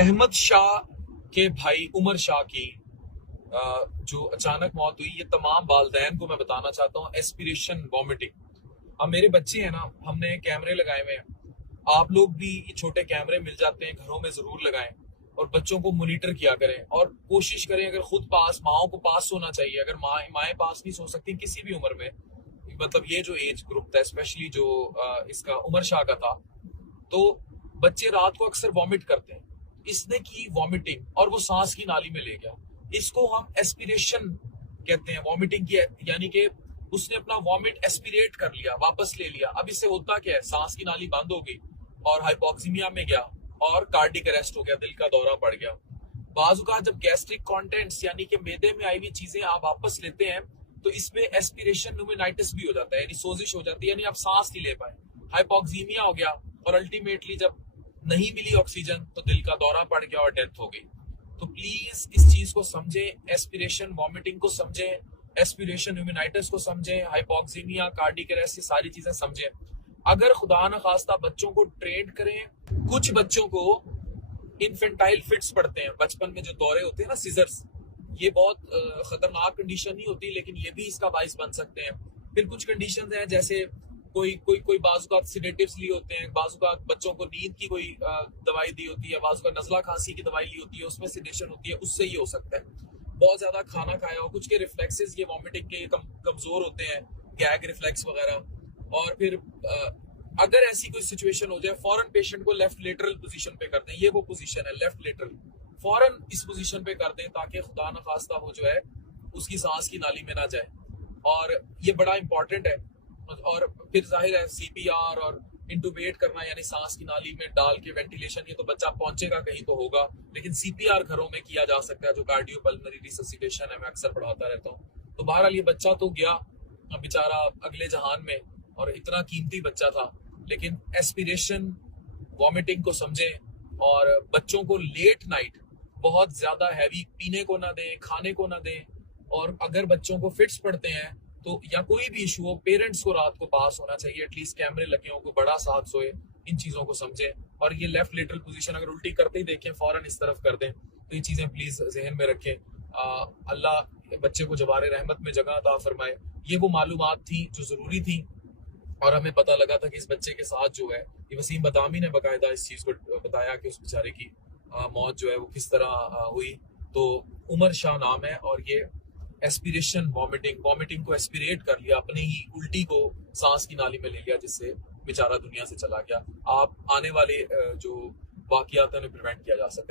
अहमद शाह के भाई उमर शाह की जो अचानक मौत हुई, ये तमाम वालदैन को मैं बताना चाहता हूँ एस्पिरेशन वॉमिटिंग। अब मेरे बच्चे हैं ना, हमने कैमरे लगाए हुए हैं। आप लोग भी ये छोटे कैमरे मिल जाते हैं, घरों में जरूर लगाएं और बच्चों को मॉनिटर किया करें और कोशिश करें, अगर खुद पास, माओ को पास सोना चाहिए। अगर माएँ पास नहीं सो सकती किसी भी उम्र में, मतलब ये जो एज ग्रुप था, स्पेशली जो इसका उमर शाह का था, तो बच्चे रात को अक्सर वॉमिट करते हैं। इसने की वॉमिटिंग और वो सांस की नाली में ले गया। इसको हम एस्पिरेशन कहते हैं, वॉमिटिंग की, यानी कि उसने अपना वॉमिट एस्पिरेट कर लिया, वापस ले लिया। अब इससे होता क्या है, सांस की नाली बंद हो गई और हाइपोक्सीमिया में गया और कार्डिक अरेस्ट हो गया, दिल का दौरा पड़ गया। बाजू का जब गैस्ट्रिक कंटेंट्स यानी कि मैदे में आई हुई चीजें आप वापस लेते हैं तो इसमें एस्पिरेशन न्यूमेनाइटिस भी हो जाता है, यानी सोजिश हो जाती है, यानी आप सांस नहीं ले पाए, हाइपोक्सीमिया हो गया और अल्टीमेटली जब नहीं मिली ऑक्सीजन तो दिल का दौरा पड़ गया और डेथ हो गई। तो प्लीज इस चीज को समझें, एस्पिरेशन वॉमिटिंग को समझें, एस्पिरेशन न्यूमेनाइटिस को समझें, हाइपोक्सीमिया, कार्डिक अरेस्ट, ये सारी चीजें समझें। अगर खुदा न खास्ता बच्चों को ट्रेन करें, कुछ बच्चों को इन्फेंटाइल फिट्स पड़ते हैं, बचपन में जो दौरे होते हैं ना, सीजर्स, ये बहुत खतरनाक कंडीशन नहीं होती, लेकिन ये भी इसका बाइस बन सकते हैं। फिर कुछ कंडीशंस हैं, जैसे कोई बाजुकात सिडेटिव्स लिए होते हैं, बाजुकात बच्चों को नींद की कोई दवाई दी होती है, बाजुकात नजला खांसी की दवाई ली होती है, उसमें सिडेशन होती है, उससे ये हो सकता है। बहुत ज्यादा खाना खाया हो, कुछ के रिफ्लेक्सेस ये वॉमिटिंग के कमजोर होते हैं, गैग रिफ्लेक्स वगैरह। और फिर अगर ऐसी कोई सिचुएशन हो जाए, फौरन पेशेंट को लेफ्ट लेटरल पोजीशन पे कर दें। ये वो पोजीशन है लेफ्ट लेटरल, फौरन इस पोजीशन पे कर दें ताकि खुदा न खास्ता वो जो है उसकी सांस की नाली में ना जाए। और ये बड़ा इंपॉर्टेंट है। और फिर जाहिर है सीपीआर और इंटूबेट करना, यानी सांस की नाली में डाल के वेंटिलेशन, ये तो बच्चा पहुंचेगा कहीं तो होगा, लेकिन सीपीआर घरों में किया जा सकता है, जो कार्डियोपल्मोनरी रिससिटेशन है, मैं अक्सर पढ़ाता रहता हूँ। तो बहरहाल ये बच्चा तो गया बेचारा अगले जहान में, और इतना कीमती बच्चा था। लेकिन एस्पिरेशन वॉमिटिंग को समझें और बच्चों को लेट नाइट बहुत ज्यादा हैवी पीने को ना दें, खाने को ना दें। और अगर बच्चों को फिट्स पड़ते हैं तो, या कोई भी इशू हो, पेरेंट्स को रात को पास होना चाहिए, एटलीस्ट कैमरे लगे हों, को बड़ा साथ सोए। इन चीजों को समझें। और ये लेफ्ट लेटरल पोजीशन अगर उल्टी करते ही देखें, फौरन इस तरफ कर दें। तो ये चीजें प्लीज जहन में रखें। अल्लाह बच्चे को जवारे रहमत में जगह अता फरमाए। ये वो मालूमात थी जो जरूरी थी, और हमें पता लगा था कि इस बच्चे के साथ जो है, ये वसीम बदामी ने बकायदा इस चीज को बताया कि उस बेचारे की मौत जो है वो किस तरह हुई। तो उमर शाह नाम है, और ये एस्पिरेशन वॉमिटिंग को एस्पिरेट कर लिया, अपने ही उल्टी को सांस की नाली में ले लिया, जिससे बेचारा दुनिया से चला गया। आप आने वाले जो वाकयात है उन्हें प्रिवेंट किया जा सकता है।